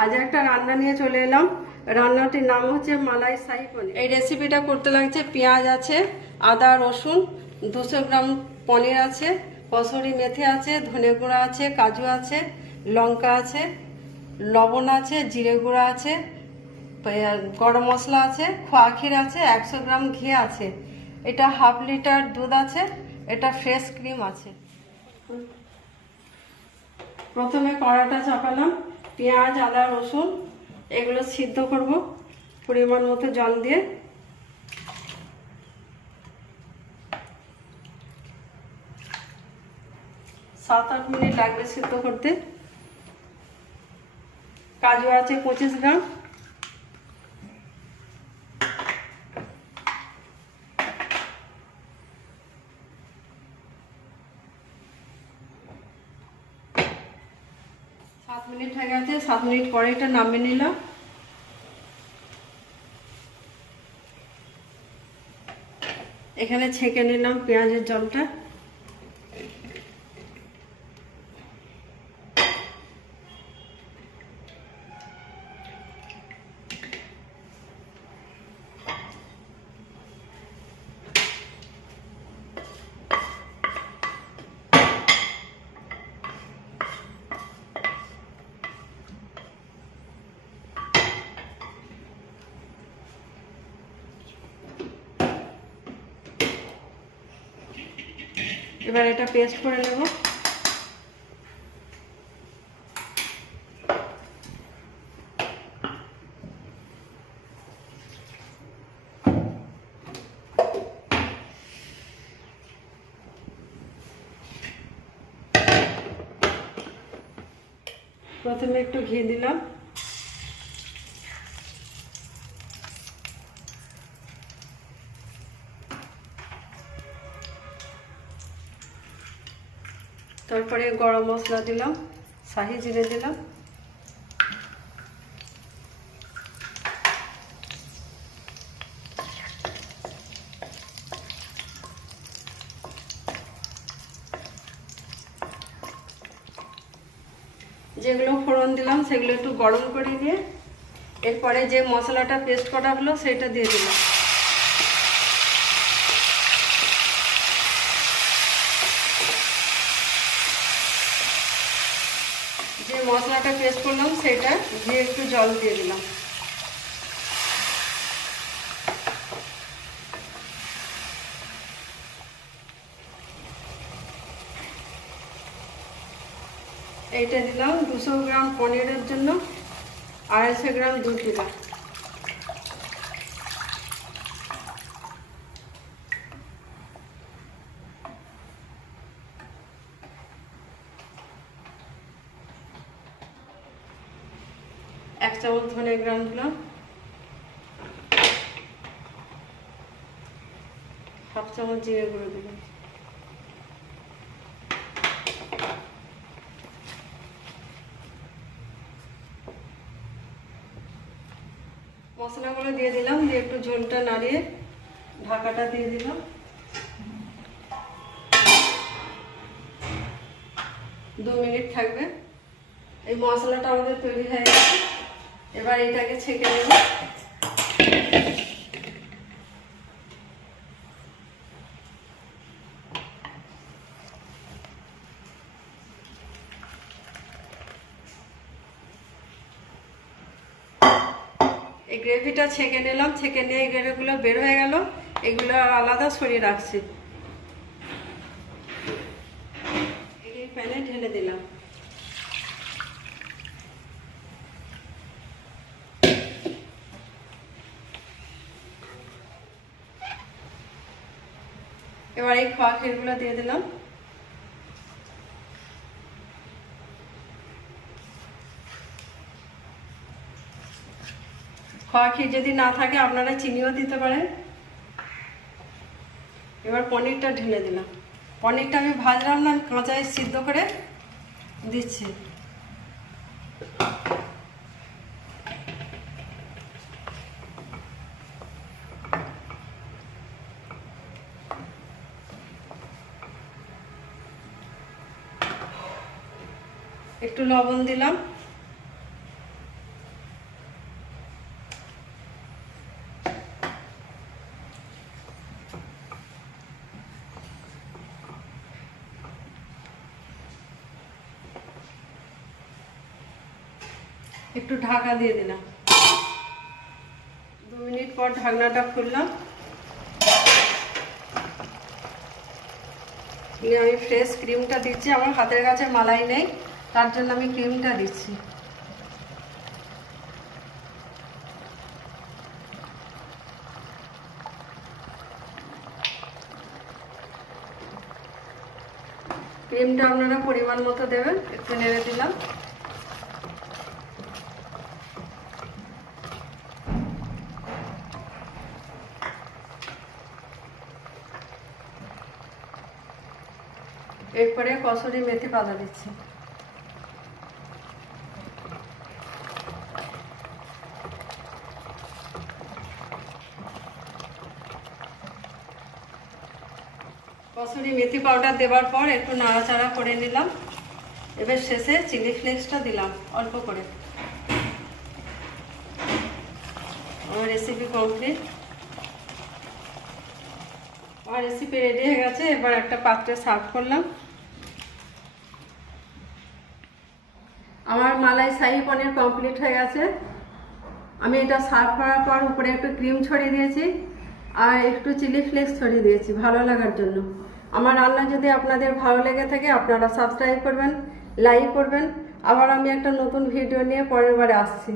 আজ একটা রান্না নিয়ে চলে এলাম। রান্নাটির নাম হচ্ছে মালাই শাহী পনির। এই রেসিপিটা করতে লাগছে পেঁয়াজ আছে, আদা রসুন, 200 গ্রাম পনির আছে, কসুরি মেথি আছে, ধনে গুঁড়া আছে, কাজু আছে, লঙ্কা আছে, লবণ আছে, জিরে গুঁড়া আছে, গরম মশলা আছে, খোয়া ক্ষীর আছে, 100 গ্রাম ঘি আছে, এটা হাফ লিটার দুধ আছে, এটা ফ্রেশ ক্রিম আছে। প্রথমে কড়াটা চাপালাম, পেঁয়াজ আদা রসুন এগুলো সিদ্ধ করব পরিমাণ মতো জল দিয়ে। সাত আট মিনিট লাগবে সিদ্ধ করতে। কাজু আছে 25 গ্রাম, সাত মিনিট হয়ে গেছে। 7 মিনিট পরে এটা নামিয়ে নিলাম। এখানে ছেঁকে নিলাম পেঁয়াজের জলটা। এবার এটা পেস্ট করে নেব। প্রথমে একটু ঘি দিলাম, তারপরে গরম মশলা দিলাম, শাহি জিরে দিলাম, যেগুলো ফোড়ন দিলাম সেগুলো একটু গরম করে নিয়ে এরপরে যে মশলাটা পেস্ট করা হলো সেটা দিয়ে দিলাম। যে মশলাটা পেস্ট করলাম সেটা দিয়ে একটু জল দিয়ে দিলাম। এইটা দিলাম 200 গ্রাম পনিরের জন্য 250 গ্রাম দুধ দিলাম। এক চামচ ধনে গ্রাম দিলাম, হাফ চামচ জিরে গুঁড়ো দিলাম। মশলাগুলো দিয়ে দিলাম, দিয়ে একটু ঝোলটা নাড়িয়ে ঢাকাটা দিয়ে দিলাম। 2 মিনিট থাকবে। এই মশলাটা আমাদের তৈরি হয়ে গেছে। এবার এটাকে ছেঁকে নেব। এই গ্রেভিটা ছেঁকে নিলাম, ছেঁকে নিয়ে এই গ্রেভিগুলো বের হয়ে গেল, এগুলো আলাদা সরিয়ে রাখছি। এই প্যানে ঢেলে দিলাম। এবার এই খোয়া ক্ষীরগুলো দিয়ে দিলাম। খোয়া ক্ষীর যদি না থাকে আপনারা চিনিও দিতে পারেন। এবার পনিরটা ঢেলে দিলাম। পনিরটা আমি ভাজলাম না, আমি কাঁচায় সিদ্ধ করে দিচ্ছি। একটু লবণ দিলাম, একটু ঢাকা দিয়ে দিলাম। 2 মিনিট পর ঢাকনাটা খুললাম। আমি ফ্রেশ ক্রিমটা দিচ্ছি, আমার হাতের কাছে মালাই নেই, তার জন্য আমি ক্রিমটা দিচ্ছি। ক্রিমটা আপনারা পরিমাণ মতো দেবেন। একটু নেড়ে দিলাম। এরপরে কসুরি মেথি পাতা দিচ্ছি। কসুরি মেথি পাউডার দেওয়ার পর একটু নাড়াচাড়া করে নিলাম। এবার শেষে চিলি ফ্লেক্সটা দিলাম অল্প করে। আমার রেসিপি কমপ্লিট। আমার রেসিপি রেডি হয়ে গেছে। এবার একটা পাত্রে সার্ভ করলাম। আমার মালাই শাহী পনির কমপ্লিট হয়ে গেছে। আমি এটা সার্ভ করার পর উপরে একটু ক্রিম ছড়িয়ে দিয়েছি আর একটু চিলি ফ্লেক্স ছড়িয়ে দিয়েছি ভালো লাগার জন্য। আমার রান্না যদি আপনাদের ভালো লেগে থাকে আপনারা সাবস্ক্রাইব করবেন, লাইক করবেন। আবার আমি একটা নতুন ভিডিও নিয়ে পরের বারে আসছি।